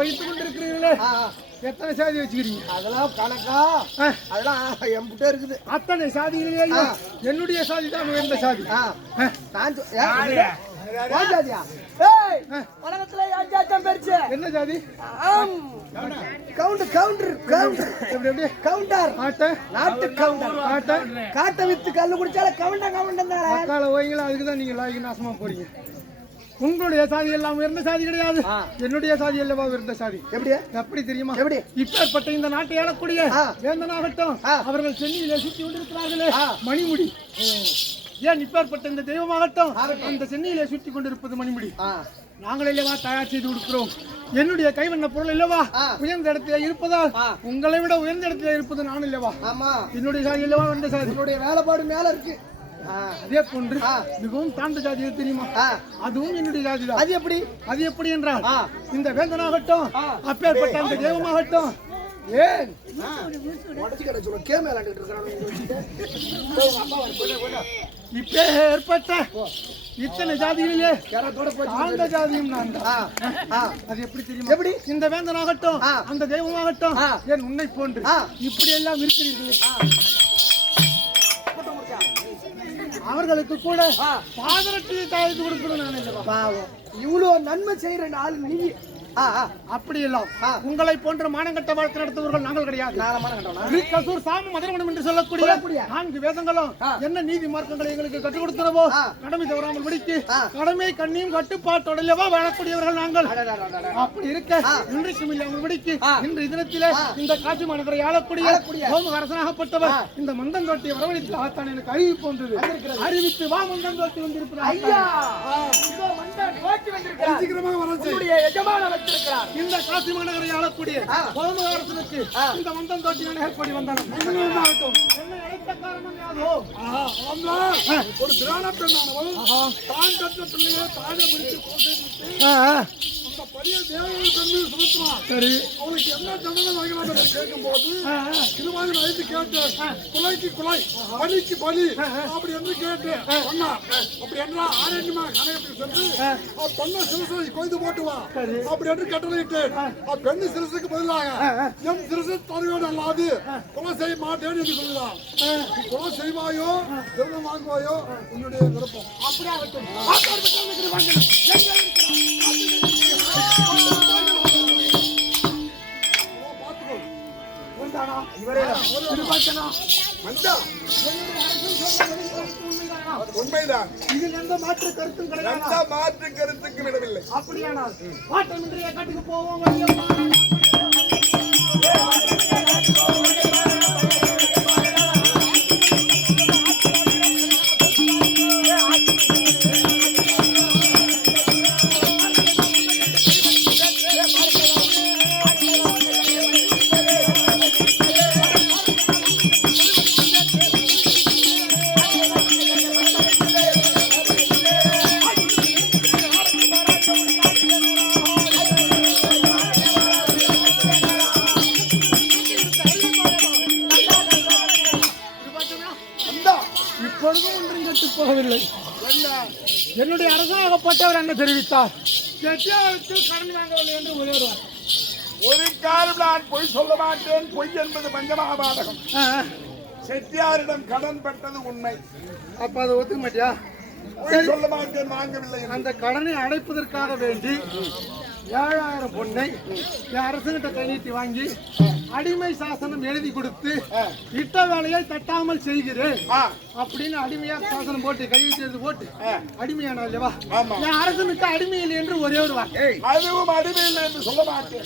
வைத்துக் கொண்டிருக்கிறீர்களே எத்தனை சாதி வச்சுக்கிறீங்க? அதெல்லாம் கணக்கா? அதெல்லாம் எம்பிட்டே இருக்குது. அத்தனை சாதியிலேயே என்னுடைய சாதி தான் உயர்ந்த சாதி. என்ன சாதி? காட்ட வித்து கல்லு குடிச்சால அதுக்குதான் நீங்க நாசமா போறீங்க. உங்களுடைய சாதி எல்லாம் உயர்ந்த சாதி கிடையாது. என்னுடைய சாதி அல்லவா உயர்ந்த சாதி. எப்படி தெரியுமா? இப்பேற்பட்ட இந்த நாட்டை ஆளக்கூடிய வேந்தனாகட்டும் அவர்கள் சென்னையிலே சுற்றி கொண்டிருக்கிறார்களே மணிமுடி. ஏன் இப்பேற்பட்ட இந்த தெய்வமாகட்டும் அந்த சென்னையிலே சுற்றி கொண்டிருப்பது மணிமுடி. நாங்கள் இல்லவா தயார் செய்து கொடுக்கிறோம். என்னுடைய கைவண்ண பொருள் இல்லவா உயர்ந்த இடத்துல இருப்பதால் உங்களை விட உயர்ந்த இடத்துல இருப்பது நான் இல்லவா. என்னுடைய சாதி இல்லவா உயர்ந்த சாதி. என்னுடைய வேலைப்பாடு மேல இருக்கு. அதே போன்று மிகவும் தாழ்ந்த ஜாதி தெரியுமா? அதுவும் என்னுடைய ஜாதி தான். அது எப்படி என்றால் இந்த வேந்தனாகட்டும் அப்பேற்பட்ட அந்த தெய்வமாகட்டும் இப்பேற்பட்ட இத்தனை ஜாதிகளிலே தாழ்ந்த ஜாதியும் நான் தான். அது எப்படி தெரியுமா? இந்த வேந்தனாகட்டும் அந்த தெய்வமாகட்டும் என் உன்னை போன்று இப்படி எல்லாம் இருக்கிறீர்களே அவர்களுக்கு கூட பாதரட்சியை தயாரித்து கொடுக்கணும். நான் இவ்வளவு நன்மை செய்யற நாள் நீ அப்படி எல்லாம் உங்களை போன்ற மானங்கட்ட வாழ்க்கை நடத்துவர்கள் நாங்கள் கிடையாது. மதுரமணம் என்று சொல்லக்கூடிய 4 வேதங்களும் என்ன நீதி மார்க்கங்களை எங்களுக்கு கற்றுக் கொடுக்கிறவோ கடமை தவறாமல் படிக்கு கடமை கண்ணியும் கட்டுப்பாட்டோடலவா வாழக்கூடியவர்கள் நாங்கள். அப்படி இருக்க இன்றைக்கும் இல்லாமல் படிக்கு இன்று தினத்திலே இந்த காசி மாநகரை ஆளக்கூடிய அரசனாகப்பட்டவர் இந்த மந்தந்தோட்டியை வரவழைத்து ஆத்தான் எனக்கு அறிவிப்பு வந்தது. அறிவித்து வா மந்தந்தோட்டி வந்திருக்கிறார். இந்த காசி மாநகரை ஆளக்கூடிய அரசனுக்கு இந்த மந்தந்தோட்டி ஏற்படி வந்தாலும் ஒரு திராண பெண்ணானவள் தான் கற்ற பிள்ளையை தானே முடித்து அந்த பழைய தேவையை பெண்ணு சுமத்துவான். சரி, அவளுக்கு என்ன தண்டனை வாங்கலாம் என்று கேட்கும் போது இது மாதிரி வைத்து கேட்டேன். குலைக்கு குலை பலிக்கு பலி அப்படி என்று கேட்டு சொன்னார். அப்படி என்றால் ஆரோக்கியமா கணக்கு சென்று பெண்ணை சிறுசை கொய்து போட்டுவா அப்படி என்று கட்டளையிட்டேன். பெண்ணு சிறுசுக்கு பதிலாக என் சிறுசு தருவேன் அல்லாது கொலை செய்ய மாட்டேன் என்று சொல்லுவான். கொலை செய்வாயோ விரதம் வாங்குவாயோ உன்னுடைய விருப்பம். அப்படியாகட்டும். உண்மைதான். இதில் எந்த மாற்று கருத்தும் கிடையாது. மாற்று கருத்துக்கு விடவில்லை. அப்படியானால் பாட்டமின்றைய காட்டுக்கு போவோம். போகவில்லை. என்னுடைய அரசாங்கப்பட்டவர் என்ன தெரிவித்தார்? கடன் வாங்கவில்லை என்று ஒருவர் ஒரு காலம் நான் பொய் சொல்ல மாட்டேன். பொய் என்பது பஞ்சமகாபாதகம். செட்டியாரிடம் கடன் பெற்றது உண்மை. அப்ப அதை ஒத்துக்க மாட்டியா? சொல்ல மாட்டேன், வாங்கவில்லை. அந்த கடனை அடைப்பதற்காக வேண்டி 7000 பொண்ணை அரசுகிட்ட கைநீட்டி வாங்கி அடிமை சாசனம் எழுதி கொடுத்து இட்ட வேலையை தட்டாமல் செய்கிறேன் அப்படின்னு அடிமையா சாசனம் போட்டு கையெழுத்து போட்டு அடிமையான இல்லவா? அரசனுக்கு அடிமை இல்லை என்று ஒரே ஒரு வார்த்தை. அதுவும் அடிமை இல்லை என்று சொல்ல மாட்டேன்.